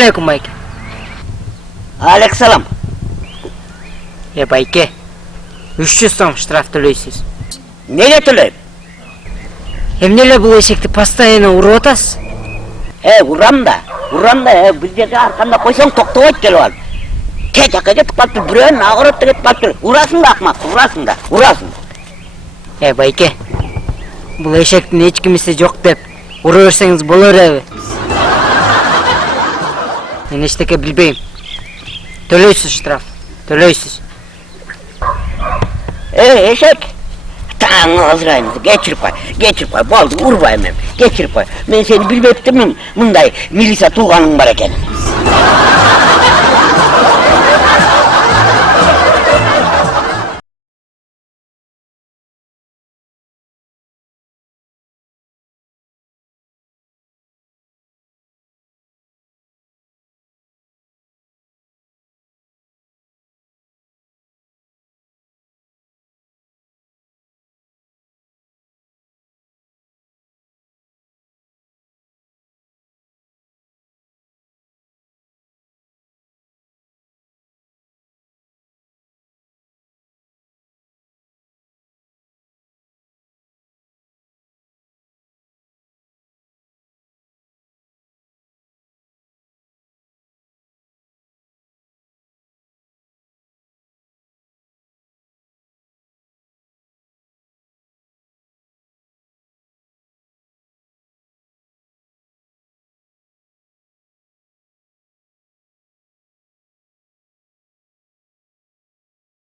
алейкум, байке. Алейкум. Байке, 300 сом штраф төлейсіз. Неге төлейм? Эмне эле бул эшекти постоянно уруп атасыз? Урам да. Бир жерге арканда койсоң токтобойт келип алып. Жакка кетип калыптыр, бирөөнүн агырып кетип калыптыр. Урасың да акмак, урасың. Байке, бул эшектин эч кимиси жок деп ура берсеңиз болор эби. Мен эчтеке билбейм. Төлөйсүз штраф, төлөйсүз. Эшек. Таң азырайын, кечирип кой, болду, урбайм эми, кечирип кой. Мен сени билбептирмин, мындай милиция тууганың бар экенин.